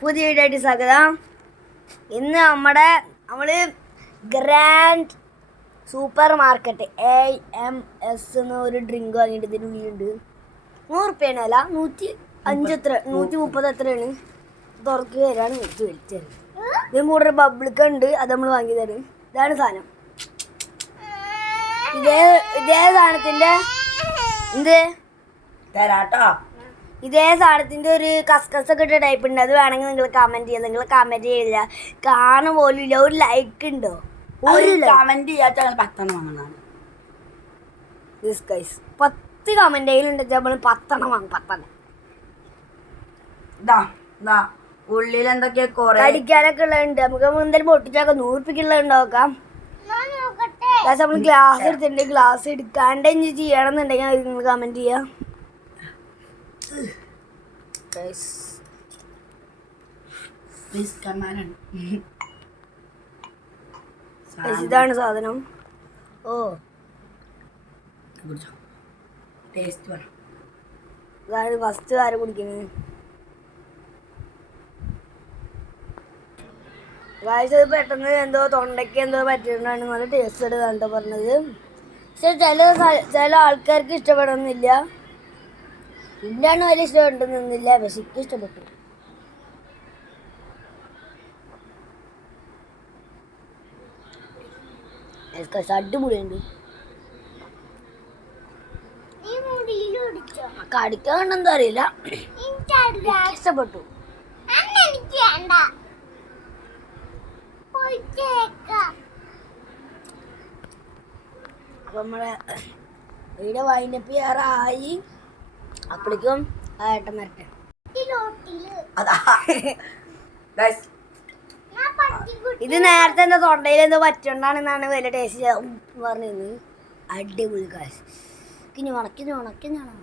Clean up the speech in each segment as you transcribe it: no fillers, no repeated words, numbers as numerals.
പുതിയ വീഡിയോ ആയിട്ട് സ്വാഗതം. ഇന്ന് നമ്മള് ഗ്രാൻഡ് സൂപ്പർ മാർക്കറ്റ് AMS ഒരു ഡ്രിങ്ക് വാങ്ങിയിട്ട് ഇതിന് ഉള്ളിലുണ്ട്. 100 റുപ്യാണ് അല്ല 105 എത്ര 130 എത്രയാണ് തുറക്ക് തരാണ് വെച്ച് വലിച്ചത്. ഇതിന് കൂടുതൽ ബബിളിക്ക ഉണ്ട്, അത് നമ്മൾ വാങ്ങിയതാണ്. ഇതാണ് സാധനം. ഇതേ സാധനത്തിന്റെ ഇതേ സാധനത്തിന്റെ ഒരു കസ്കസൊക്കെ ഇട്ട ടൈപ്പ് ഉണ്ട്. അത് വേണമെങ്കിൽ നിങ്ങൾ കമന്റ് ചെയ്യാം. നിങ്ങൾ കമന്റ് ചെയ്തില്ല, കാണും പോലും ഇല്ല. ഒരു ലൈക്ക് ഉണ്ടോ? ഒരു കമന്റ് ചെയ്യാത്ത 10 വാങ്ങണം. 10 കമന്റ് ഉണ്ട്, നമ്മൾ 10 വാങ്ങും. 10 ഉള്ളിൽ എന്തൊക്കെയാ അടിക്കാനൊക്കെ ഉള്ളതുണ്ട്. നമുക്ക് എന്തായാലും പൊട്ടിച്ചൊക്കെ 100 റുപ്യക്കുള്ളത് നോക്കാം. നമ്മൾ ഗ്ലാസ് എടുത്തിട്ടുണ്ട്. ഗ്ലാസ് എടുക്കാണ്ട് ഇനി ചെയ്യണം എന്നുണ്ടെങ്കിൽ അത് നിങ്ങൾ കമന്റ് ചെയ്യാം. ഇതാണ് സാധനം. ഇതാണ് ഫസ്റ്റ് ആര് കുടിക്കുന്നത്. അത് പെട്ടെന്ന് എന്തോ തൊണ്ടയ്ക്ക് എന്തോ പറ്റുന്നതാണ്. നല്ല ടേസ്റ്റ് എടുത്താണ്ടോ പറഞ്ഞത്. പക്ഷെ ചില ആൾക്കാർക്ക് ഇഷ്ടപ്പെടുന്നില്ല. ഇല്ലാണ്ട് വലിയ ഇഷ്ടപ്പെടുന്നില്ല, പക്ഷെ എനിക്ക് ഇഷ്ടപ്പെട്ടു. അടിപൊളിയുണ്ട്. കടിക്കാൻ കണ്ടെന്തോ അറിയില്ല, ഇഷ്ടപ്പെട്ടു. അപ്പൊ നമ്മളെ വീട് വൈൻഡപ്പ് ചെയ്യാറായി. അപ്പോഴേക്കും ഏട്ടൻ വരട്ടെ. ഇത് നേരത്തെ എന്റെ തൊണ്ടയിൽ എന്തോ പറ്റുണ്ടാണെന്നാണ് വലിയ ടേസ്റ്റ് പറഞ്ഞത്. അടിപൊളി കാശ് കിഞ്ഞു ഉണക്കിഞ്ഞാണോ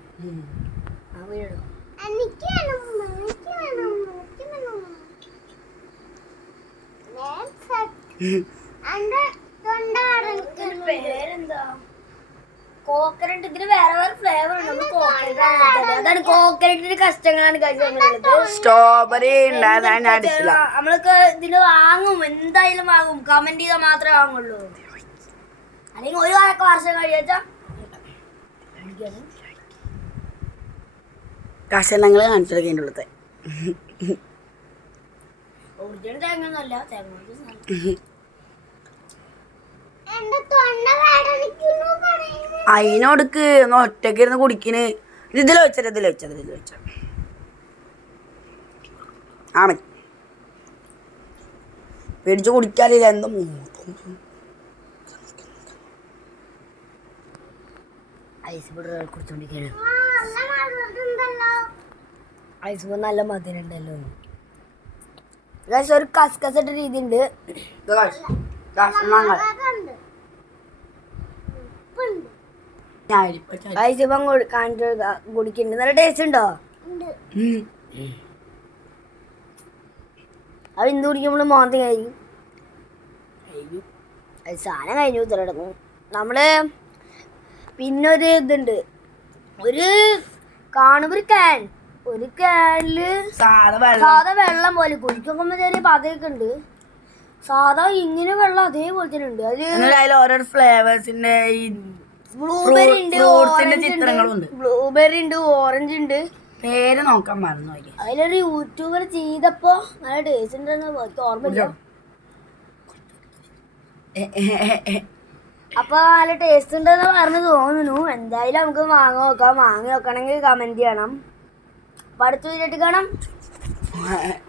ആ വീടും. പേരെന്താ? കോക്കനട്ട്. ഇതിന് വേറെ ഫ്ലേവർ ഉണ്ട്. അതാണ് കോക്കനട്ടിന്റെ കഷ്ടങ്ങളാണ് കഴിച്ചത്. സ്ട്രോബെറി നമ്മൾക്ക് ഇതിന് വാങ്ങും, എന്തായാലും വാങ്ങും. കമന്റ് ചെയ്താൽ മാത്രമേ വാങ്ങുള്ളൂ. അല്ലെങ്കിൽ ഒരു വർഷം കഴിയാ കഷണങ്ങൾ കാണിച്ചെടുക്കേണ്ട ഉള്ളത്തെ ഒറിജിനൽ തേങ്ങ ഒന്നുമല്ല. അതിനോടുക്ക് ഒറ്റക്ക് ഇരുന്ന് കുടിക്കണ്. ഇതിൽ വെച്ചത് ആണ് പേടിച്ച് കുടിക്കാറില്ല. എന്തോ ഐസ് കുടിച്ചോണ്ടിരിക്കുകയാണ്. ഐസ് നല്ല മധുരണ്ടല്ലോ. ഒരു കസ്കസിട്ട രീതി ഉണ്ട്. ഐസിപ്പം കുടിക്കുന്നുണ്ട്. നല്ല ടേസ്റ്റ് ഉണ്ടോ? അത് എന്ത് കുടിക്കുമ്പോൾ മോന്തി കഴിഞ്ഞു. സാധനം കഴിഞ്ഞു ഇത്രടക്കും. നമ്മള് പിന്നെ ഒരു ഇതുണ്ട്, ഒരു കാണുമ്പോ ഒരു ക്യാനില് സാധാ വെള്ളം പോലെ കുടിക്കുമ്പോ ചെറിയ പതയൊക്കെ ഉണ്ട്. സാധാ ഇങ്ങനെ വെള്ളം അതേപോലെ തന്നെ ഉണ്ട്. അതിൽ ഓരോ ഫ്ലേവേഴ്സിന്റെ ബ്ലൂബെറി ഉണ്ട്, ഓറഞ്ച് ഉണ്ട്. പേര് നോക്കാൻ മറന്നു. അതിലൊരു യൂട്യൂബർ ചെയ്തപ്പോ നല്ല ടേസ്റ്റ് ഉണ്ടെന്ന് ഓർമ്മയില്ല. അപ്പൊ നല്ല ടേസ്റ്റ് ഉണ്ടെന്ന് പറഞ്ഞു തോന്നുന്നു. എന്തായാലും നമുക്ക് വാങ്ങി നോക്കണമെങ്കിൽ കമന്റ് ചെയ്യണം. അപ്പൊ അടുത്ത വീഡിയോ കാണാം.